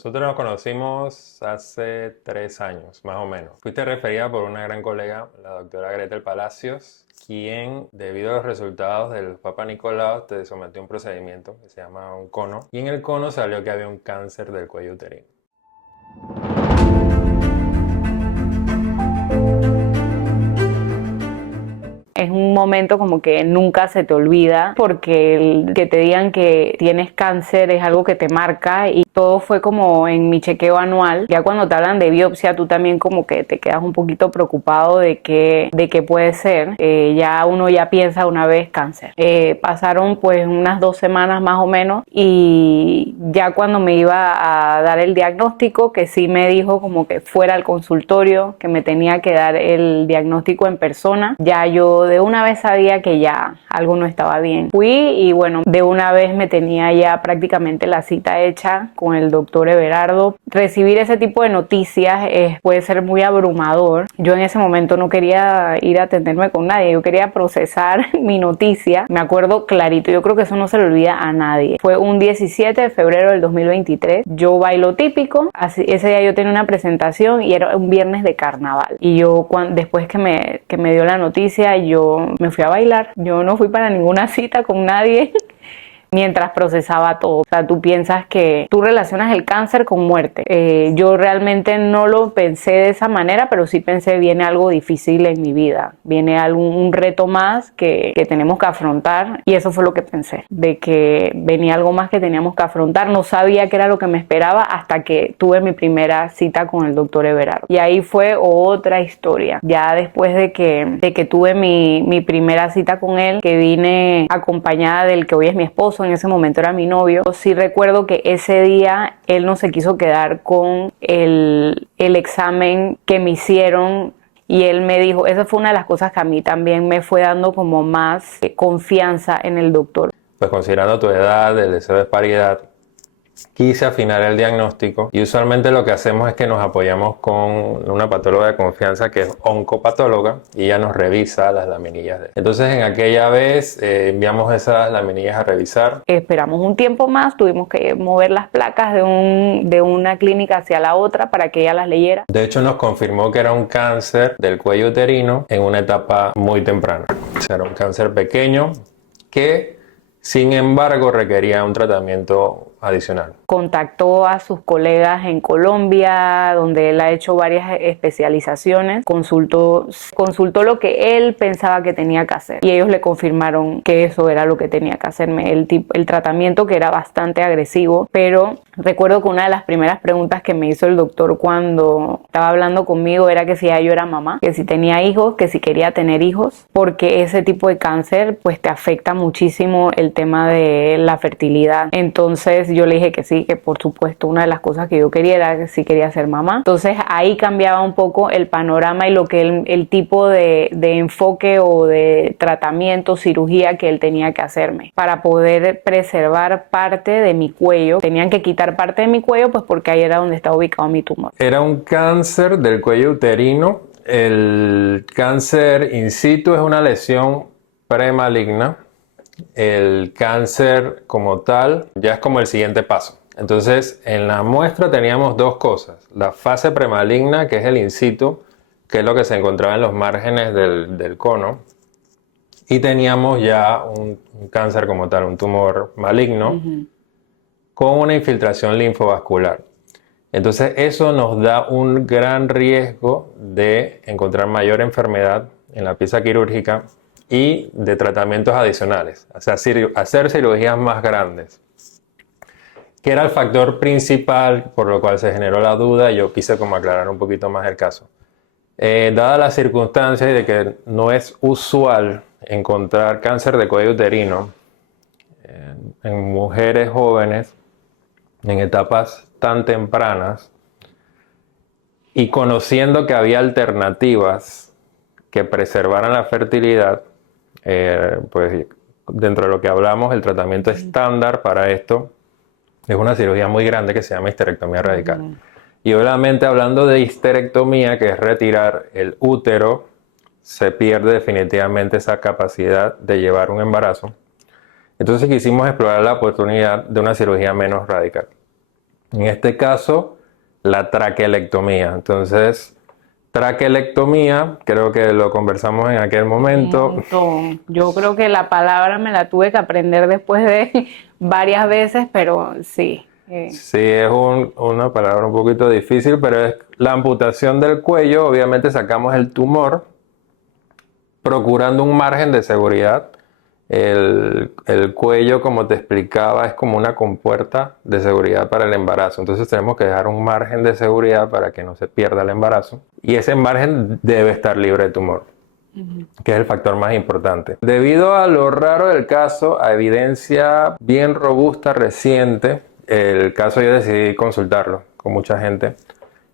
Nosotros nos conocimos hace 3 años, más o menos. Fuiste referida por una gran colega, la doctora Gretel Palacios, quien, debido a los resultados del Papa Nicolau, te sometió a un procedimiento que se llama un cono. Y en el cono salió que había un cáncer del cuello uterino. Es un momento como que nunca se te olvida porque el que te digan que tienes cáncer es algo que te marca y todo fue como en mi chequeo anual. Ya cuando te hablan de biopsia tú también como que te quedas un poquito preocupado de qué puede ser. Ya uno ya piensa una vez cáncer. Pasaron pues unas 2 semanas más o menos y ya cuando me iba a dar el diagnóstico, que sí me dijo como que fuera al consultorio, que me tenía que dar el diagnóstico en persona, ya yo de una vez sabía que ya algo no estaba bien. Fui y bueno, de una vez me tenía ya prácticamente la cita hecha con el doctor Everardo. Recibir ese tipo de noticias puede ser muy abrumador. Yo en ese momento no quería ir a atenderme con nadie, yo quería procesar mi noticia. Me acuerdo clarito, yo creo que eso no se le olvida a nadie. Fue un 17 de febrero del 2023. Yo bailo típico, ese día yo tenía una presentación y era un viernes de carnaval. Y yo después que me dio la noticia, yo me fui a bailar. Yo no fui para ninguna cita con nadie mientras procesaba todo. O sea, tú piensas que tú relacionas el cáncer con muerte. Yo realmente no lo pensé de esa manera, pero sí pensé, viene algo difícil en mi vida, viene un reto más que tenemos que afrontar, y eso fue lo que pensé, de que venía algo más que teníamos que afrontar. No sabía qué era lo que me esperaba hasta que tuve mi primera cita con el doctor Everardo, y ahí fue otra historia. Ya después de que tuve mi primera cita con él, que vine acompañada del que hoy es mi esposo, en ese momento era mi novio, sí recuerdo que ese día él no se quiso quedar con el examen que me hicieron, y él me dijo, esa fue una de las cosas que a mí también me fue dando como más confianza en el doctor. Pues considerando tu edad, el deseo de paridad, quise afinar el diagnóstico y usualmente lo que hacemos es que nos apoyamos con una patóloga de confianza que es oncopatóloga y ella nos revisa las laminillas. Entonces en aquella vez enviamos esas laminillas a revisar. Esperamos un tiempo más, tuvimos que mover las placas de una clínica hacia la otra para que ella las leyera. De hecho nos confirmó que era un cáncer del cuello uterino en una etapa muy temprana. O sea, era un cáncer pequeño que sin embargo requería un tratamiento adicional. Contactó a sus colegas en Colombia, donde él ha hecho varias especializaciones, consultó lo que él pensaba que tenía que hacer y ellos le confirmaron que eso era lo que tenía que hacerme, el tratamiento, que era bastante agresivo. Pero recuerdo que una de las primeras preguntas que me hizo el doctor cuando estaba hablando conmigo era que si ya yo era mamá, que si tenía hijos, que si quería tener hijos, porque ese tipo de cáncer pues te afecta muchísimo el tema de la fertilidad. Entonces yo le dije que sí, que por supuesto una de las cosas que yo quería era que sí quería ser mamá. Entonces ahí cambiaba un poco el panorama y lo que el tipo de enfoque o de tratamiento, cirugía que él tenía que hacerme para poder preservar parte de mi cuello. Tenían que quitar parte de mi cuello pues porque ahí era donde estaba ubicado mi tumor. Era un cáncer del cuello uterino. El cáncer in situ es una lesión premaligna. El cáncer como tal ya es como el siguiente paso. Entonces, en la muestra teníamos dos cosas. La fase premaligna, que es el in situ, que es lo que se encontraba en los márgenes del cono. Y teníamos ya un cáncer como tal, un tumor maligno, con una infiltración linfovascular. Entonces, eso nos da un gran riesgo de encontrar mayor enfermedad en la pieza quirúrgica y de tratamientos adicionales, o sea, hacer cirugías más grandes, que era el factor principal por lo cual se generó la duda. Yo quise como aclarar un poquito más el caso. Dada las circunstancias de que no es usual encontrar cáncer de cuello uterino en mujeres jóvenes en etapas tan tempranas, y conociendo que había alternativas que preservaran la fertilidad, pues dentro de lo que hablamos, el tratamiento estándar para esto es una cirugía muy grande que se llama histerectomía radical. Y obviamente, hablando de histerectomía, que es retirar el útero, se pierde definitivamente esa capacidad de llevar un embarazo. Entonces quisimos explorar la oportunidad de una cirugía menos radical. En este caso, la traquelectomía. Entonces, traquelectomía, creo que lo conversamos en aquel momento. Un montón. Yo creo que la palabra me la tuve que aprender después de varias veces, pero sí. Sí, es una palabra un poquito difícil, pero es la amputación del cuello. Obviamente sacamos el tumor, procurando un margen de seguridad. El cuello, como te explicaba, es como una compuerta de seguridad para el embarazo. Entonces tenemos que dejar un margen de seguridad para que no se pierda el embarazo. Y ese margen debe estar libre de tumor, que es el factor más importante. Debido a lo raro del caso, a evidencia bien robusta, reciente, el caso yo decidí consultarlo con mucha gente.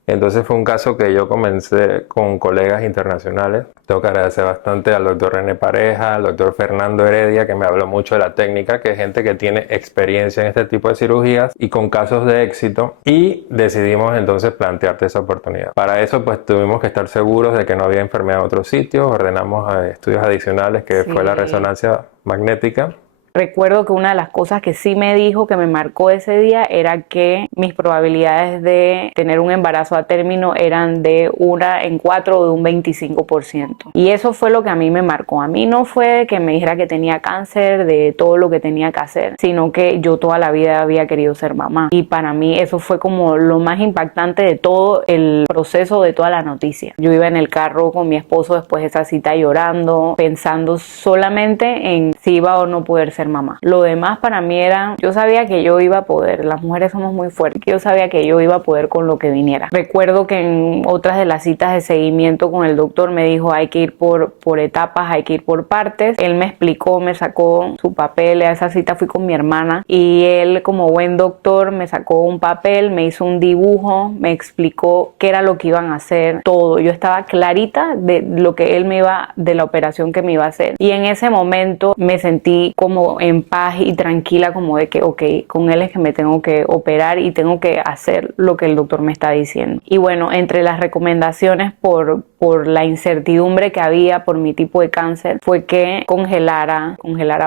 Entonces fue un caso que yo comencé con colegas internacionales. Tengo que agradecer bastante al doctor René Pareja, al doctor Fernando Heredia, que me habló mucho de la técnica, que es gente que tiene experiencia en este tipo de cirugías y con casos de éxito. Y decidimos entonces plantearte esa oportunidad. Para eso pues tuvimos que estar seguros de que no había enfermedad en otros sitios. Ordenamos estudios adicionales, que fue la resonancia magnética. Recuerdo que una de las cosas que sí me dijo, que me marcó ese día, era que mis probabilidades de tener un embarazo a término eran de 1 en 4 o de un 25%. Y eso fue lo que a mí me marcó. A mí no fue que me dijera que tenía cáncer, de todo lo que tenía que hacer, sino que yo toda la vida había querido ser mamá. Y para mí eso fue como lo más impactante de todo el proceso, de toda la noticia. Yo iba en el carro con mi esposo después de esa cita llorando, pensando solamente en si iba o no poder ser mamá. Lo demás para mí era, yo sabía que yo iba a poder, las mujeres somos muy fuertes, yo sabía que yo iba a poder con lo que viniera. Recuerdo que en otras de las citas de seguimiento con el doctor me dijo, hay que ir por etapas, hay que ir por partes. Él me explicó, me sacó su papel, a esa cita fui con mi hermana y él, como buen doctor, me sacó un papel, me hizo un dibujo, me explicó qué era lo que iban a hacer, todo. Yo estaba clarita de lo que él me iba, de la operación que me iba a hacer. Y en ese momento me sentí como en paz y tranquila, como de que, ok, con él es que me tengo que operar y tengo que hacer lo que el doctor me está diciendo. Y bueno, entre las recomendaciones por la incertidumbre que había por mi tipo de cáncer, fue que congelara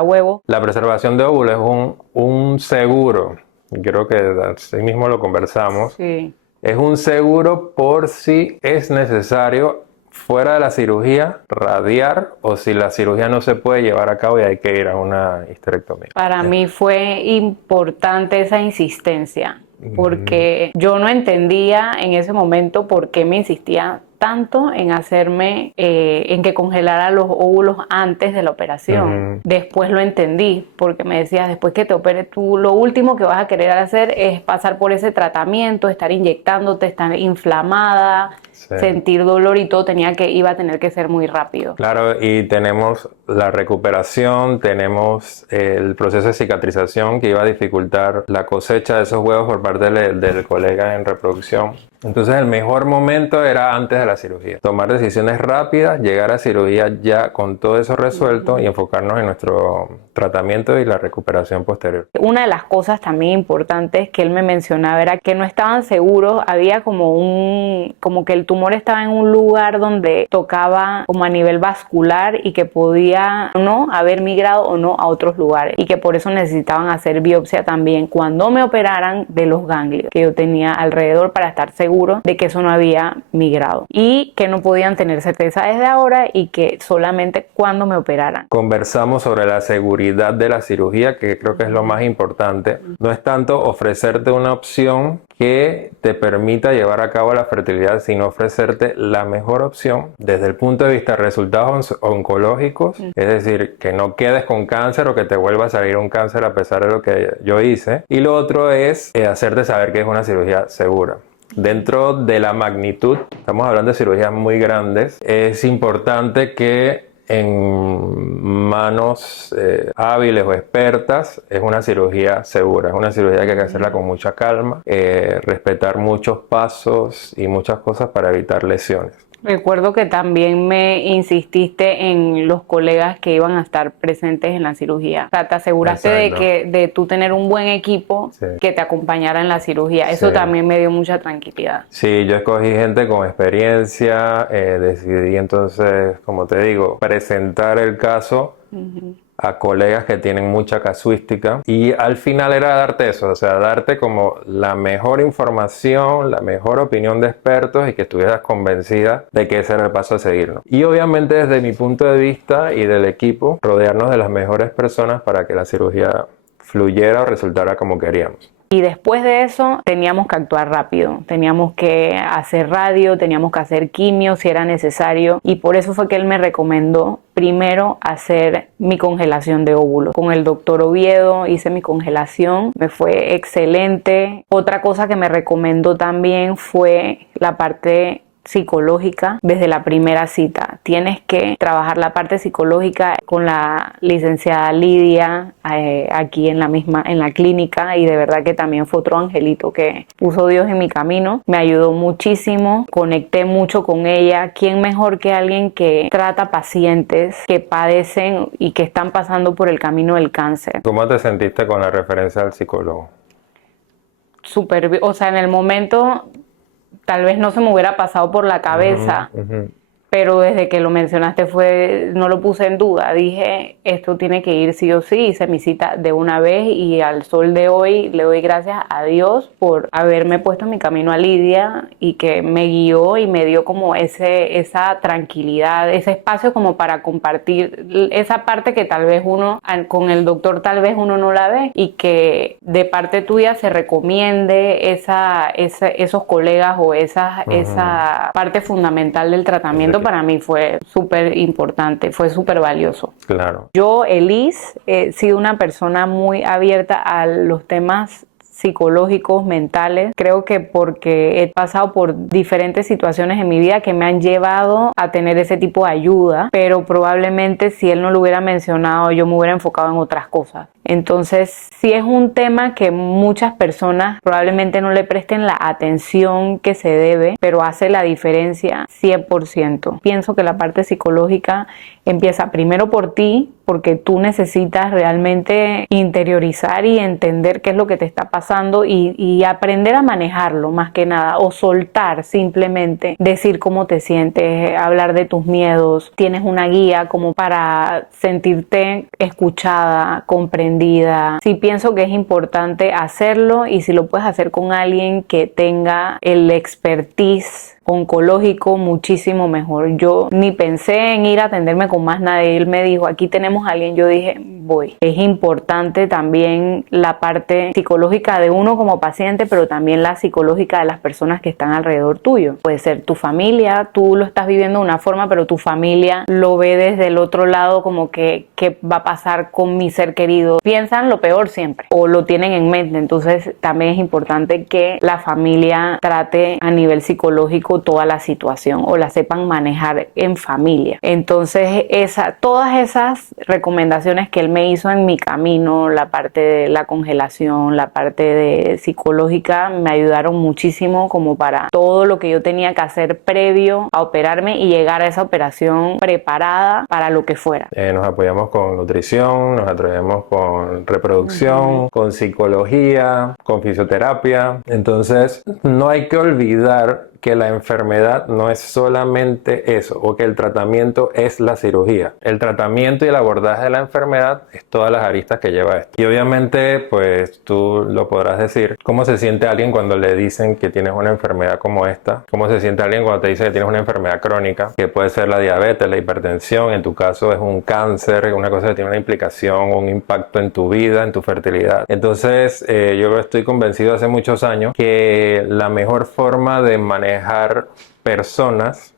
huevo. La preservación de óvulos es un seguro, y creo que así mismo lo conversamos. Sí. Es un seguro por si es necesario, fuera de la cirugía, radiar, o si la cirugía no se puede llevar a cabo y hay que ir a una histerectomía. Para mí fue importante esa insistencia, porque yo no entendía en ese momento por qué me insistía tanto en hacerme, en que congelara los óvulos antes de la operación. Después lo entendí, porque me decías, después que te operes tú, lo último que vas a querer hacer es pasar por ese tratamiento, estar inyectándote, estar inflamada, sentir dolor y todo iba a tener que ser muy rápido. Claro, y tenemos la recuperación, tenemos el proceso de cicatrización que iba a dificultar la cosecha de esos huevos por parte del colega en reproducción. Entonces el mejor momento era antes de la cirugía. Tomar decisiones rápidas, llegar a cirugía ya con todo eso resuelto y enfocarnos en nuestro tratamiento y la recuperación posterior. Una de las cosas también importantes que él me mencionaba era que no estaban seguros, había como que el tumor estaba en un lugar donde tocaba como a nivel vascular y que podía o no haber migrado o no a otros lugares y que por eso necesitaban hacer biopsia también cuando me operaran de los ganglios que yo tenía alrededor para estar seguro de que eso no había migrado y que no podían tener certeza desde ahora y que solamente cuando me operaran. Conversamos sobre la seguridad de la cirugía, que creo que es lo más importante. No es tanto ofrecerte una opción que te permita llevar a cabo la fertilidad, sino ofrecerte la mejor opción desde el punto de vista de resultados oncológicos, es decir, que no quedes con cáncer o que te vuelva a salir un cáncer a pesar de lo que yo hice. Y lo otro es hacerte saber que es una cirugía segura. Dentro de la magnitud, estamos hablando de cirugías muy grandes, es importante que en manos hábiles o expertas es una cirugía segura, es una cirugía que hay que hacerla con mucha calma, respetar muchos pasos y muchas cosas para evitar lesiones. Recuerdo que también me insististe en los colegas que iban a estar presentes en la cirugía. O sea, te aseguraste de tú tener un buen equipo que te acompañara en la cirugía. Eso también me dio mucha tranquilidad. Sí, yo escogí gente con experiencia, decidí entonces, como te digo, presentar el caso a colegas que tienen mucha casuística, y al final era darte eso, o sea, darte como la mejor información, la mejor opinión de expertos y que estuvieras convencida de que ese era el paso a seguir, ¿no? Y obviamente desde mi punto de vista y del equipo, rodearnos de las mejores personas para que la cirugía fluyera o resultara como queríamos. Y después de eso teníamos que actuar rápido, teníamos que hacer radio, teníamos que hacer quimio si era necesario, y por eso fue que él me recomendó primero hacer mi congelación de óvulos. Con el doctor Oviedo hice mi congelación, me fue excelente. Otra cosa que me recomendó también fue la parte psicológica desde la primera cita. Tienes que trabajar la parte psicológica con la licenciada Lidia aquí en la clínica, y de verdad que también fue otro angelito que puso Dios en mi camino. Me ayudó muchísimo, conecté mucho con ella. ¿Quién mejor que alguien que trata pacientes que padecen y que están pasando por el camino del cáncer? ¿Cómo te sentiste con la referencia al psicólogo? Súper bien, o sea, en el momento tal vez no se me hubiera pasado por la cabeza, pero desde que lo mencionaste no lo puse en duda. Dije, esto tiene que ir sí o sí. Hice mi cita de una vez, y al sol de hoy le doy gracias a Dios por haberme puesto en mi camino a Lidia, y que me guió y me dio como esa tranquilidad, ese espacio como para compartir esa parte que tal vez con el doctor tal vez uno no la ve, y que de parte tuya se recomiende esos colegas o esa parte fundamental del tratamiento. Para mí fue súper importante, fue súper valioso. Claro. Yo, Elis, he sido una persona muy abierta a los temas psicológicos, mentales. Creo que porque he pasado por diferentes situaciones en mi vida que me han llevado a tener ese tipo de ayuda, pero probablemente si él no lo hubiera mencionado, yo me hubiera enfocado en otras cosas. Entonces, sí es un tema que muchas personas probablemente no le presten la atención que se debe, pero hace la diferencia 100%. Pienso que la parte psicológica empieza primero por ti, porque tú necesitas realmente interiorizar y entender qué es lo que te está pasando, y aprender a manejarlo más que nada, o soltar simplemente, decir cómo te sientes, hablar de tus miedos. Tienes una guía como para sentirte escuchada, comprendida. Sí, pienso que es importante hacerlo, y si lo puedes hacer con alguien que tenga el expertise oncológico, muchísimo mejor. Yo ni pensé en ir a atenderme con más nadie. Él me dijo, aquí tenemos a alguien. Yo dije, voy. Es importante también la parte psicológica de uno como paciente, pero también la psicológica de las personas que están alrededor tuyo. Puede ser tu familia, tú lo estás viviendo de una forma, pero tu familia lo ve desde el otro lado, como que ¿qué va a pasar con mi ser querido? Piensan lo peor siempre, o lo tienen en mente. Entonces también es importante que la familia trate a nivel psicológico toda la situación, o la sepan manejar en familia. Entonces todas esas recomendaciones que él me hizo en mi camino, la parte de la congelación, la parte de psicológica, me ayudaron muchísimo como para todo lo que yo tenía que hacer previo a operarme y llegar a esa operación preparada para lo que fuera. Nos apoyamos con nutrición, nos apoyamos con reproducción, con psicología, con fisioterapia. Entonces no hay que olvidar que la enfermedad no es solamente eso, o que el tratamiento es la cirugía. El tratamiento y el abordaje de la enfermedad es todas las aristas que lleva esto. Y obviamente, pues tú lo podrás decir, ¿cómo se siente alguien cuando le dicen que tienes una enfermedad como esta? ¿Cómo se siente alguien cuando te dice que tienes una enfermedad crónica? Que puede ser la diabetes, la hipertensión, en tu caso es un cáncer, una cosa que tiene una implicación, un impacto en tu vida, en tu fertilidad. Entonces, yo estoy convencido hace muchos años que la mejor forma de manejar personas,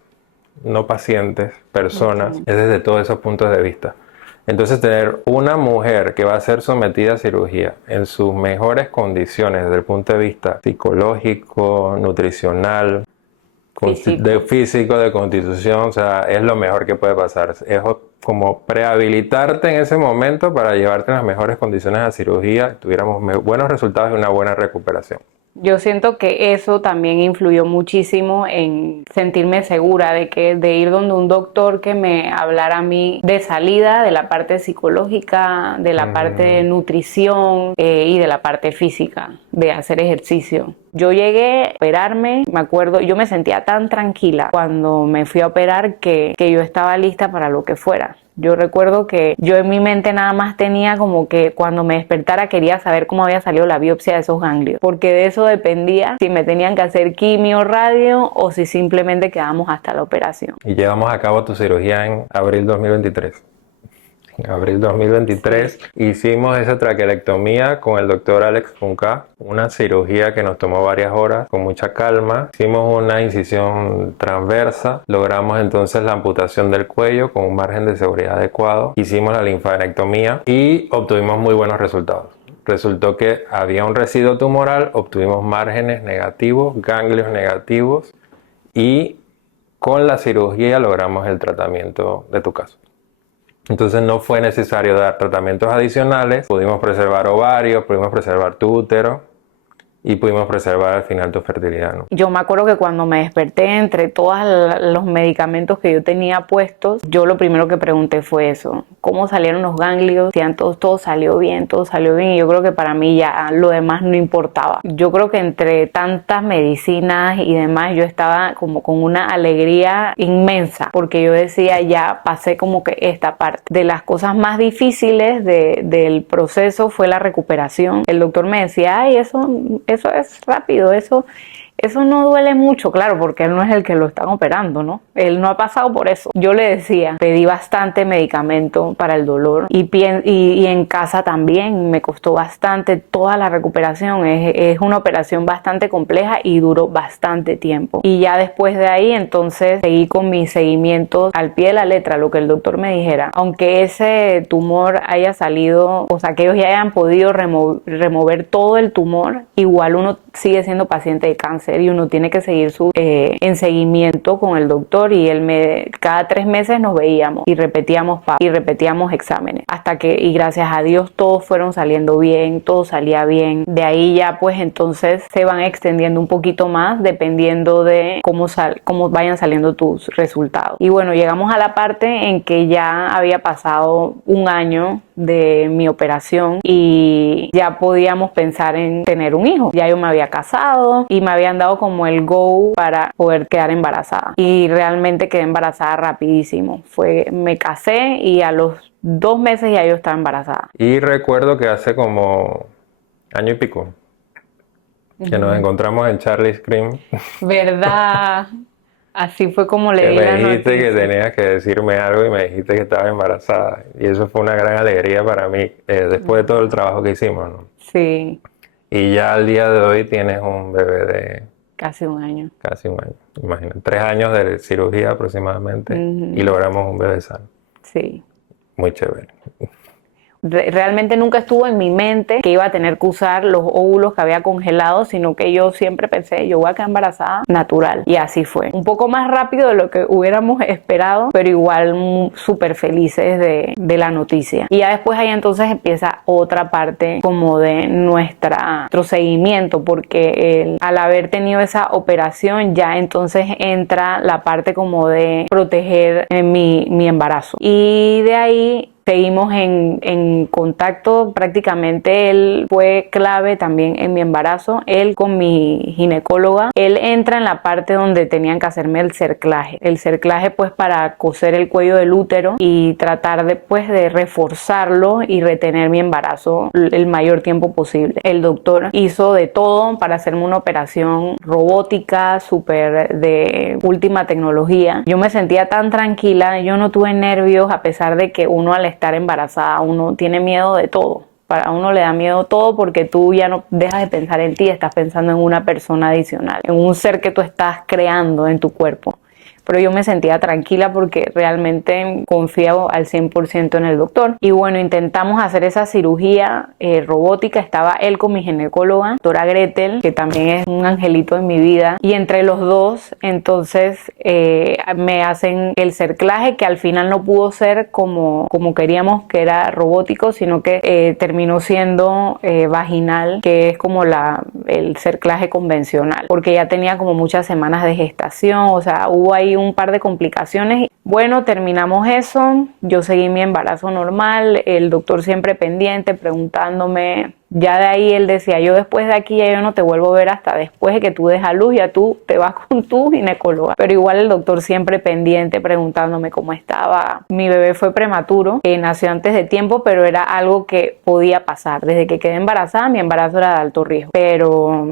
no pacientes, personas, es desde todos esos puntos de vista. Entonces, tener una mujer que va a ser sometida a cirugía en sus mejores condiciones desde el punto de vista psicológico, nutricional, físico, de constitución, o sea, es lo mejor que puede pasar. Es como prehabilitarte en ese momento para llevarte en las mejores condiciones a cirugía, tuviéramos buenos resultados y una buena recuperación. Yo siento que eso también influyó muchísimo en sentirme segura de ir donde un doctor que me hablara a mí de salida, de la parte psicológica, de la parte de nutrición y de la parte física, de hacer ejercicio. Yo llegué a operarme, me acuerdo, yo me sentía tan tranquila cuando me fui a operar que yo estaba lista para lo que fuera. Yo recuerdo que yo en mi mente nada más tenía como que cuando me despertara quería saber cómo había salido la biopsia de esos ganglios, porque de eso dependía si me tenían que hacer quimio, radio o si simplemente quedábamos hasta la operación. Y llevamos a cabo tu cirugía en abril 2023. En abril 2023 hicimos esa traquelectomía con el doctor Alex Funca, una cirugía que nos tomó varias horas con mucha calma. Hicimos una incisión transversa, logramos entonces la amputación del cuello con un margen de seguridad adecuado. Hicimos la linfadenectomía y obtuvimos muy buenos resultados. Resultó que había un residuo tumoral, obtuvimos márgenes negativos, ganglios negativos y con la cirugía logramos el tratamiento de tu caso. Entonces no fue necesario dar tratamientos adicionales, pudimos preservar ovarios, pudimos preservar tu útero y pudimos preservar al final tu fertilidad, ¿no? Yo me acuerdo que cuando me desperté, entre todos los medicamentos que yo tenía puestos, yo lo primero que pregunté fue eso: ¿cómo salieron los ganglios? Si todo salió bien, todo salió bien. Y yo creo que para mí ya lo demás no importaba. Yo creo que entre tantas medicinas y demás, yo estaba como con una alegría inmensa, porque yo decía, ya pasé como que esta parte. De las cosas más difíciles del proceso fue la recuperación. El doctor me decía, ay, eso es rápido, eso no duele mucho, claro, porque él no es el que lo están operando, ¿no? Él no ha pasado por eso. Yo le decía, pedí bastante medicamento para el dolor y en casa también me costó bastante toda la recuperación. Es una operación bastante compleja y duró bastante tiempo. Y ya después de ahí, entonces, seguí con mis seguimientos al pie de la letra, lo que el doctor me dijera. Aunque ese tumor haya salido, o sea, que ellos ya hayan podido remover todo el tumor, igual uno sigue siendo paciente de cáncer y uno tiene que seguir en seguimiento con el doctor, y cada 3 meses nos veíamos y repetíamos exámenes hasta que, y gracias a Dios, todos fueron saliendo bien, todo salía bien. De ahí ya pues entonces se van extendiendo un poquito más dependiendo de cómo vayan saliendo tus resultados. Y bueno, llegamos a la parte en que ya había pasado 1 año de mi operación y ya podíamos pensar en tener un hijo. Ya yo me había casado y me habían dado como el go para poder quedar embarazada, y realmente quedé embarazada rapidísimo. Me casé y a los 2 meses ya yo estaba embarazada. Y recuerdo que hace como año y pico que nos encontramos en Charlie's Cream. ¿Verdad? Así fue como le Que di me la dijiste noticia. que tenías que decirme algo y me dijiste que estabas embarazada. Y eso fue una gran alegría para mí, después de todo el trabajo que hicimos, ¿no? Sí, Y ya al día de hoy tienes un bebé de casi 1 año. casi 1 año. Imagínate, 3 años de cirugía aproximadamente y logramos un bebé sano. Sí. Muy chévere. Realmente nunca estuvo en mi mente que iba a tener que usar los óvulos que había congelados, sino que yo siempre pensé, yo voy a quedar embarazada natural. Y así fue. Un poco más rápido de lo que hubiéramos esperado, pero igual súper felices de la noticia. Y ya después ahí entonces empieza otra parte como de nuestro seguimiento, porque al haber tenido esa operación ya entonces entra la parte como de proteger mi embarazo. Y de ahí seguimos en contacto. Prácticamente él fue clave también en mi embarazo. Él con mi ginecóloga, él entra en la parte donde tenían que hacerme el cerclaje. El cerclaje pues para coser el cuello del útero y tratar de reforzarlo y retener mi embarazo el mayor tiempo posible. El doctor hizo de todo para hacerme una operación robótica, súper de última tecnología. Yo me sentía tan tranquila, yo no tuve nervios, a pesar de que uno al estar embarazada, uno tiene miedo de todo. Para uno le da miedo todo porque tú ya no dejas de pensar en ti, estás pensando en una persona adicional, en un ser que tú estás creando en tu cuerpo. Pero yo me sentía tranquila porque realmente confío al 100% en el doctor. Y bueno, intentamos hacer esa cirugía robótica. Estaba él con mi ginecóloga, doctora Gretel, que también es un angelito en mi vida. Y entre los dos, entonces, me hacen el cerclaje, que al final no pudo ser como queríamos, que era robótico, sino que terminó siendo vaginal, que es como el cerclaje convencional, porque ya tenía como muchas semanas de gestación. O sea, hubo ahí un par de complicaciones. Bueno, terminamos eso, yo seguí mi embarazo normal, el doctor siempre pendiente, preguntándome Ya de ahí él decía, yo después de aquí ya yo no te vuelvo a ver hasta después de que tú des a luz, ya tú te vas con tu ginecóloga. Pero igual el doctor siempre pendiente preguntándome cómo estaba. Mi bebé fue prematuro, nació antes de tiempo, pero era algo que podía pasar. Desde que quedé embarazada, mi embarazo era de alto riesgo. Pero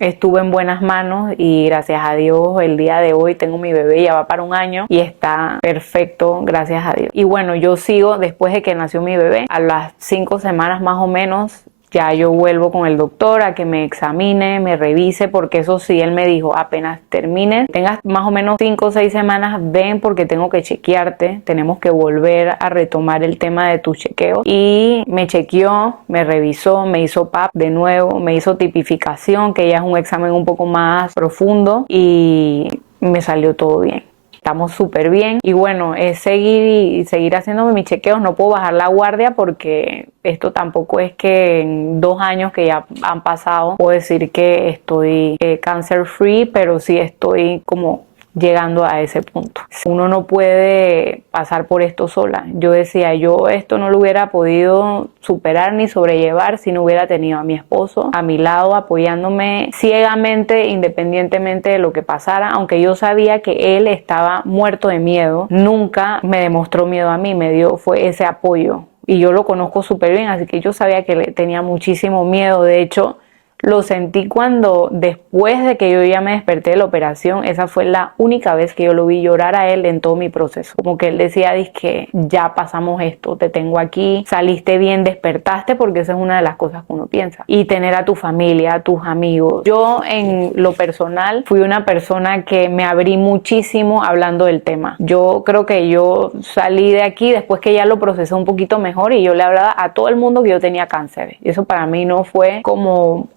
estuve en buenas manos y gracias a Dios el día de hoy tengo mi bebé, ya va para 1 año y está perfecto, gracias a Dios. Y bueno, yo sigo después de que nació mi bebé, a las 5 semanas más o menos, ya yo vuelvo con el doctor a que me examine, me revise, porque eso sí, él me dijo, apenas termines, tengas más o menos 5 o 6 semanas, ven porque tengo que chequearte, tenemos que volver a retomar el tema de tus chequeos. Y me chequeó, me revisó, me hizo PAP de nuevo, me hizo tipificación, que ya es un examen un poco más profundo, y me salió todo bien. Estamos súper bien y bueno, es seguir haciéndome mis chequeos, no puedo bajar la guardia porque esto tampoco es que en 2 años que ya han pasado puedo decir que estoy cancer free, pero sí estoy como llegando a ese punto. Uno no puede pasar por esto sola. Yo decía, yo esto no lo hubiera podido superar ni sobrellevar si no hubiera tenido a mi esposo a mi lado apoyándome ciegamente, independientemente de lo que pasara, aunque yo sabía que él estaba muerto de miedo, nunca me demostró miedo a mí, fue ese apoyo. Y yo lo conozco súper bien, así que yo sabía que le tenía muchísimo miedo. De hecho, lo sentí cuando después de que yo ya me desperté de la operación, esa fue la única vez que yo lo vi llorar a él en todo mi proceso. Como que él decía, que ya pasamos esto, te tengo aquí, saliste bien, despertaste, porque esa es una de las cosas que uno piensa. Y tener a tu familia, a tus amigos. Yo en lo personal fui una persona que me abrí muchísimo hablando del tema. Yo creo que yo salí de aquí después que ya lo procesé un poquito mejor y yo le hablaba a todo el mundo que yo tenía cáncer. Y eso para mí no fue como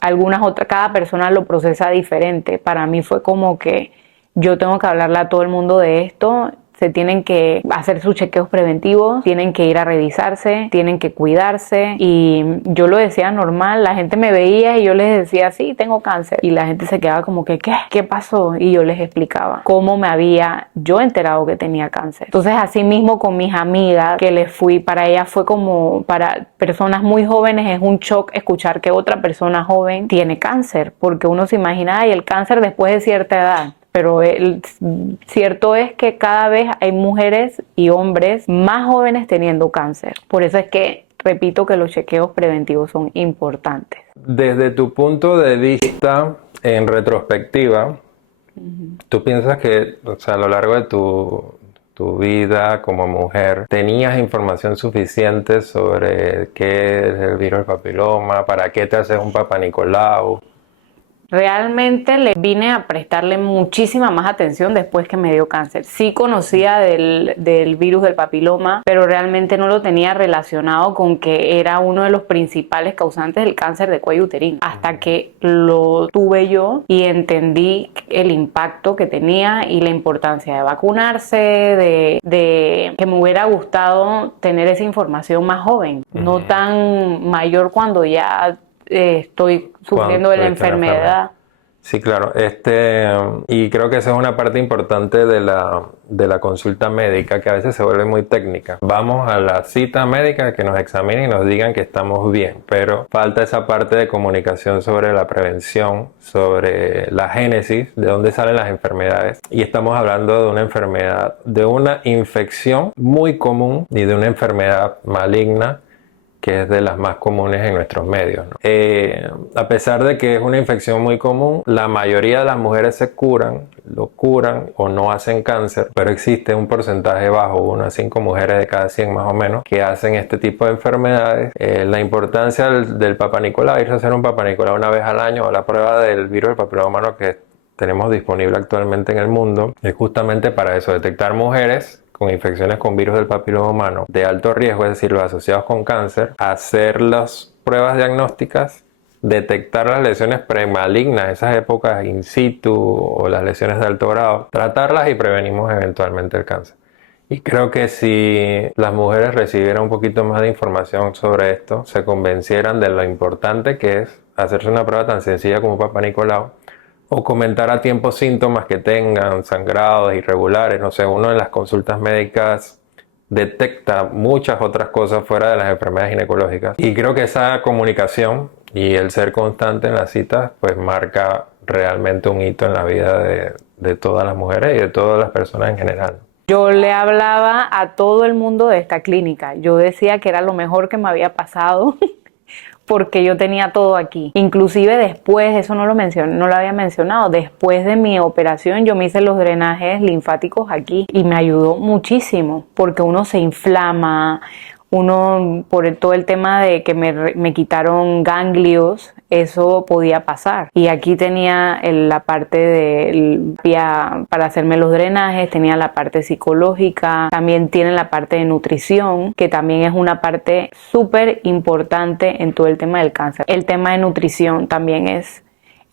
cada persona lo procesa diferente. Para mí fue como que yo tengo que hablarle a todo el mundo de esto. Se tienen que hacer sus chequeos preventivos, tienen que ir a revisarse, tienen que cuidarse. Y yo lo decía normal, la gente me veía y yo les decía, sí, tengo cáncer. Y la gente se quedaba como que, ¿qué pasó? Y yo les explicaba cómo me había yo enterado que tenía cáncer. Entonces, así mismo con mis amigas que les fui, para ellas fue como, para personas muy jóvenes es un shock escuchar que otra persona joven tiene cáncer, porque uno se imagina, ay, el cáncer después de cierta edad. Pero cierto es que cada vez hay mujeres y hombres más jóvenes teniendo cáncer. Por eso es que repito que los chequeos preventivos son importantes. Desde tu punto de vista, en retrospectiva, ¿tú piensas que, o sea, a lo largo de tu vida como mujer, tenías información suficiente sobre qué es el virus del papiloma, para qué te haces un Papá Nicolau? Realmente le vine a prestarle muchísima más atención después que me dio cáncer. Sí conocía del virus del papiloma, pero realmente no lo tenía relacionado con que era uno de los principales causantes del cáncer de cuello uterino. Hasta que lo tuve yo y entendí el impacto que tenía y la importancia de vacunarse, de que me hubiera gustado tener esa información más joven, no tan mayor cuando ya estoy sufriendo de la enfermedad. Sí, claro. Y creo que esa es una parte importante de la consulta médica, que a veces se vuelve muy técnica. Vamos a la cita médica, que nos examinen y nos digan que estamos bien, pero falta esa parte de comunicación sobre la prevención, sobre la génesis, de dónde salen las enfermedades. Y estamos hablando de una enfermedad, de una infección muy común y de una enfermedad maligna, que es de las más comunes en nuestros medios, ¿no? A pesar de que es una infección muy común, la mayoría de las mujeres lo curan o no hacen cáncer, pero existe un porcentaje bajo, 1 a 5 mujeres de cada 100 más o menos, que hacen este tipo de enfermedades. La importancia del Papá Nicolau, irse a hacer un Papá Nicolau una vez al año, o la prueba del virus del papiloma humano que tenemos disponible actualmente en el mundo, es justamente para eso, detectar mujeres con infecciones con virus del papiloma humano de alto riesgo, es decir, los asociados con cáncer, hacer las pruebas diagnósticas, detectar las lesiones premalignas, esas épocas in situ o las lesiones de alto grado, tratarlas y prevenimos eventualmente el cáncer. Y creo que si las mujeres recibieran un poquito más de información sobre esto, se convencieran de lo importante que es hacerse una prueba tan sencilla como Papá Nicolau, o comentar a tiempo síntomas que tengan, sangrados irregulares, no sé, uno en las consultas médicas detecta muchas otras cosas fuera de las enfermedades ginecológicas. Y creo que esa comunicación y el ser constante en las citas pues marca realmente un hito en la vida de todas las mujeres y de todas las personas en general. Yo le hablaba a todo el mundo de esta clínica. Yo decía que era lo mejor que me había pasado porque yo tenía todo aquí. Inclusive después, eso no lo había mencionado, después de mi operación yo me hice los drenajes linfáticos aquí y me ayudó muchísimo porque uno se inflama, uno por todo el tema de que me quitaron ganglios, eso podía pasar. Y aquí tenía la parte para hacerme los drenajes, tenía la parte psicológica, también tiene la parte de nutrición, que también es una parte súper importante en todo el tema del cáncer. El tema de nutrición también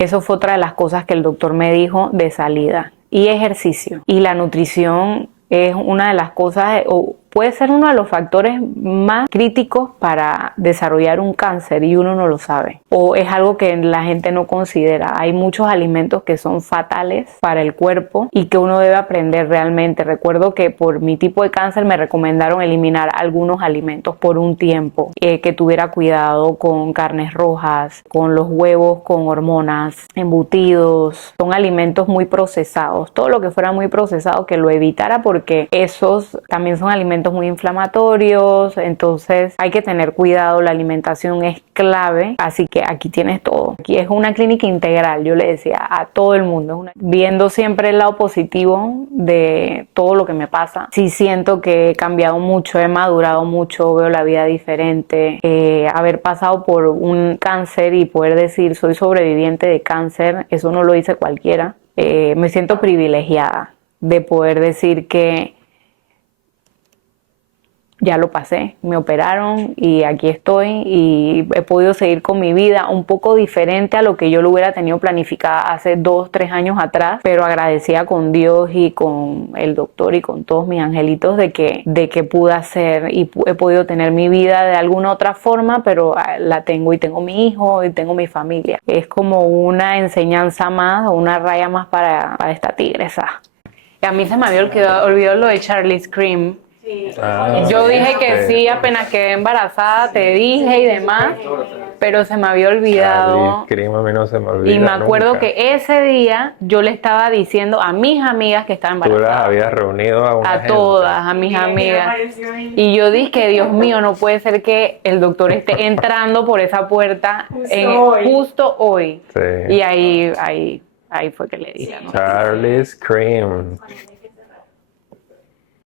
eso fue otra de las cosas que el doctor me dijo de salida. Y ejercicio. Y la nutrición es una de las cosas, o puede ser uno de los factores más críticos para desarrollar un cáncer y uno no lo sabe. O es algo que la gente no considera. Hay muchos alimentos que son fatales para el cuerpo y que uno debe aprender realmente. Recuerdo que por mi tipo de cáncer me recomendaron eliminar algunos alimentos por un tiempo. Que tuviera cuidado con carnes rojas, con los huevos con hormonas, embutidos. Son alimentos muy procesados. Todo lo que fuera muy procesado que lo evitara porque esos también son alimentos muy inflamatorios, entonces hay que tener cuidado, la alimentación es clave, así que aquí tienes todo. Aquí es una clínica integral, yo le decía a todo el mundo, viendo siempre el lado positivo de todo lo que me pasa. Sí siento que he cambiado mucho, he madurado mucho, veo la vida diferente, haber pasado por un cáncer y poder decir soy sobreviviente de cáncer, eso no lo dice cualquiera. Me siento privilegiada de poder decir que ya lo pasé, me operaron y aquí estoy y he podido seguir con mi vida un poco diferente a lo que yo lo hubiera tenido planificada hace 2, 3 años atrás, pero agradecida con Dios y con el doctor y con todos mis angelitos de que pude hacer y he podido tener mi vida de alguna otra forma, pero la tengo y tengo mi hijo y tengo mi familia. Es como una enseñanza más o una raya más para esta tigresa. Y a mí se me había olvidado lo de Charlie Scream. Yo dije que sí, apenas quedé embarazada, te dije y demás, pero se me había olvidado. A mí no se me olvida y me acuerdo nunca. que ese día yo le estaba diciendo a mis amigas que estaban Tú las embarazadas. habías reunido A todas, a mis amigas. Y yo dije, Dios mío, no puede ser que el doctor esté entrando por esa puerta justo hoy. Sí. Y ahí fue que le dije, ¿no? Charlie Scream.